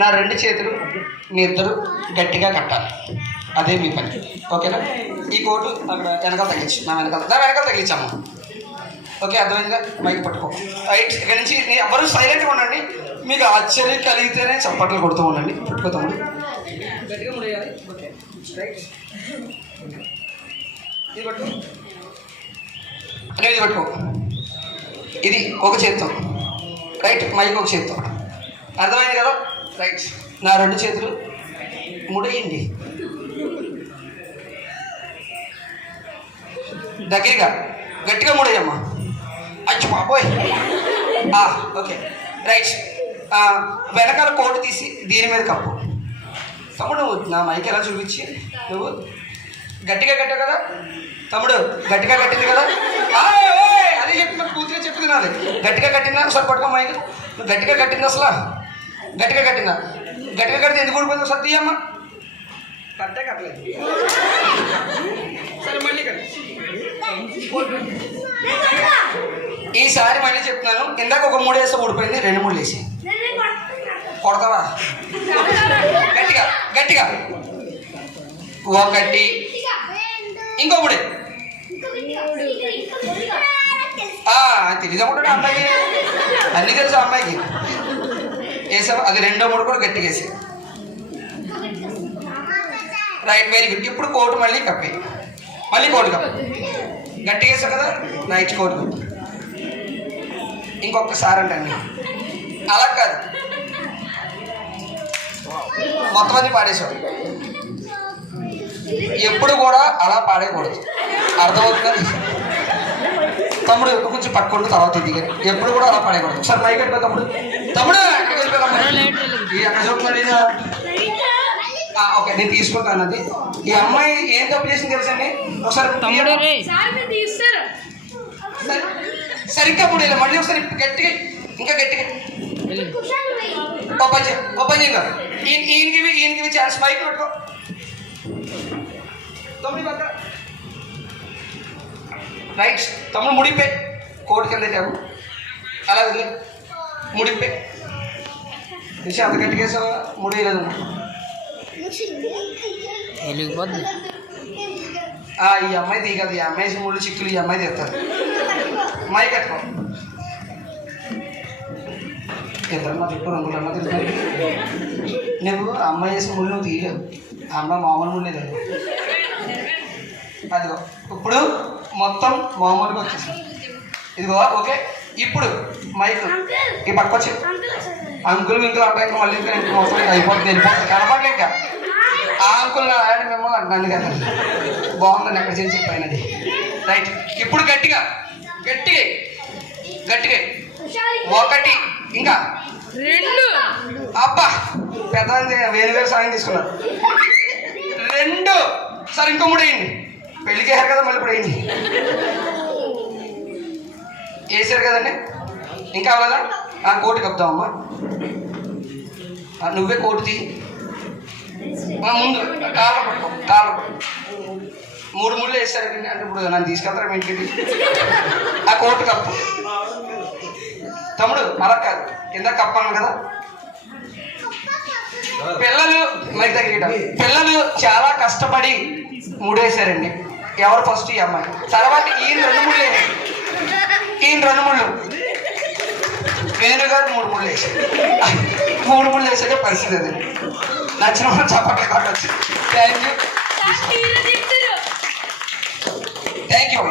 నా రెండు చేతులు మీ ఇద్దరు గట్టిగా కట్టాలి. అదే మీ పని, ఓకేనా? ఈ కోటు అక్కడ వెనకాల తగిలించి నా వెనకాల తగిలించాము. ఓకే, అర్థమైందిగా? మైక్ పట్టుకో. రైట్, ఇక్కడ నుంచి ఎవరు సైలెంట్గా ఉండండి. మీకు ఆశ్చర్యం కలిగితేనే చప్పట్లు కొడుతూ ఉండండి. పట్టుకోతాము, గట్టిగా ముడేయాలి. Okay, right. ఇది పట్టుకో, ఇది పట్టుకో. ఇది ఒక చేత్తో, రైట్. మైక్ ఒక చేత్తో, అర్థమైంది కదా? రైట్. నా రెండు చేతులు ముడేయండి, దగ్గరగా గట్టిగా ముడేయమ్మా. అచ్చు బాబోయ్. Okay, right. వెనకాల కోటు తీసి దీని మీద కప్పు. తమ్ముడు నా మైక్ ఎలా చూపించి నువ్వు గట్టిగా కట్టావు కదా తమ్ముడు, గట్టిగా కట్టింది కదా. అదే చెప్తున్నా, పూర్తిగా చెప్పింది నాది. గట్టిగా కట్టిందా? ఒకసారి పట్టుకో మైక్. నువ్వు గట్టిగా కట్టింది అసలు, గట్టిగా కట్టిందా? గట్టిగా కడితే ఎందుకు ఊడిపోయింది? ఒకసారి తీయమ్మా. కట్టే కట్టలేదు. సరే మళ్ళీ కట్టి. ఈసారి మళ్ళీ చెప్తున్నాను. ఇందాక ఒక 3 వేస్తే ఊడిపోయింది, 2 3 వేసి కొడతావా? గట్టిగా గట్టిగా. ఒకటి, ఇంకో 3. తెలియదనుకుంటాడు అమ్మాయికి, అన్నీ తెలుసు అమ్మాయికి. వేసావా? అది 2 3 కూడా గట్టిగా వేసి. Right, very good. ఇప్పుడు కోటు మళ్ళీ కప్పి, మళ్ళీ కోటు కప్పు. గట్టిగా వేసావు కదా, రైట్. Coat cup. ఇంకొకసారి అంటే అలా కాదు, మొత్తం అన్ని పాడేసావు. ఎప్పుడు కూడా అలా పాడేయకూడదు, అర్థమవుతుంది తమ్ముడు? కొంచెం పట్టుకుంటూ తర్వాత దిగా. ఎప్పుడు కూడా అలా పాడేయకూడదు. ఒకసారి మైక్ కట్టుకో తమ్ముడు. తమ్ముడు ఎక్కడ చూపుతున్నాడు? ఓకే, నేను తీసుకుంటాను. అది ఈ అమ్మాయి ఏం తప్పు చేసింది తెలుసండి? ఒకసారి సరిగ్గా ముడేయాలి. మళ్ళీ ఒకసారి గట్టిగా, ఇంకా గట్టిగా. ఇంకా ఈయనకి ఛాన్స్. మైక్ పెట్టుకో తమ్ముడి పక్క. రైట్, తమ్ముడు ముడిపే. కోటి కింద పెట్టాము, అలా వదిలే. ముడిపే విషయం అంత గట్టిగా వేసావా? ముడియలేదు. ఈ అమ్మాయి దిగదు. ఈ అమ్మాయి ముళ్ళు చిక్కులు ఈ అమ్మాయి తెస్తారు. మైక్ కట్టుకో. ఇద్దరు మా చుట్టూ రంగులు అమ్మ తెలుసు. నువ్వు అమ్మాయి చేసిన ముళ్ళు నువ్వు తీయలేవు. ఆ అమ్మాయి మామూలు ముళ్ళే లేదు. అదిగో ఇప్పుడు మొత్తం మామూలుగా వచ్చేసింది. ఇదిగో ఓకే. ఇప్పుడు మైక్ ఈ పక్కొచ్చి అంకుల్ ఇంకులు అబ్బాయి మళ్ళీ ఇంకా మొత్తం అయిపోతుంది, వెళ్ళిపోతుంది, కనపడలే ఇంకా. ఆ అంకుల్ మిమ్మల్ని అంటున్నాను కదా. బాగుందని ఎక్కడ చేసి చెప్పాయినది. రైట్, ఇప్పుడు గట్టిగా గట్టిగా గట్టిగా. 1, ఇంకా 2. అబ్బా, పెద్ద వేరు సాయం తీసుకున్నారు. 2. సరే, ఇంకో 3 వేయండి. పెళ్ళికి వేసారు కదా, మళ్ళీ ఇప్పుడు వేయండి. వేసారు కదండి, ఇంకా అవ్వదా? కోటు కప్పుతామమ్మా. నువ్వే కోటు తీ. ముందు కాళ్ళ పట్టుకో, కాళ్ళ పట్టుకో. 3 ముళ్ళు వేస్తారు అంటే ఇప్పుడు నన్ను తీసుకెళ్తారా ఇంటికి? ఆ కోటు కప్పు. తమ్ముడు అలా కాదు, కింద కప్పాను కదా. పిల్లలు చాలా కష్టపడి ముడేశారండి. ఎవరు ఫస్ట్? ఈ అమ్మాయి. తర్వాత ఈయన 2 ముళ్ళు వేయండి. ఈయన 2 ముళ్ళు, వేణుగారు 3 ముళ్ళు వేసాడు. 3 ముళ్ళు వేసాకే పరిస్థితి అది. నచ్చిన వాళ్ళు చప్పట్లు కొట్టచ్చు. Thank you.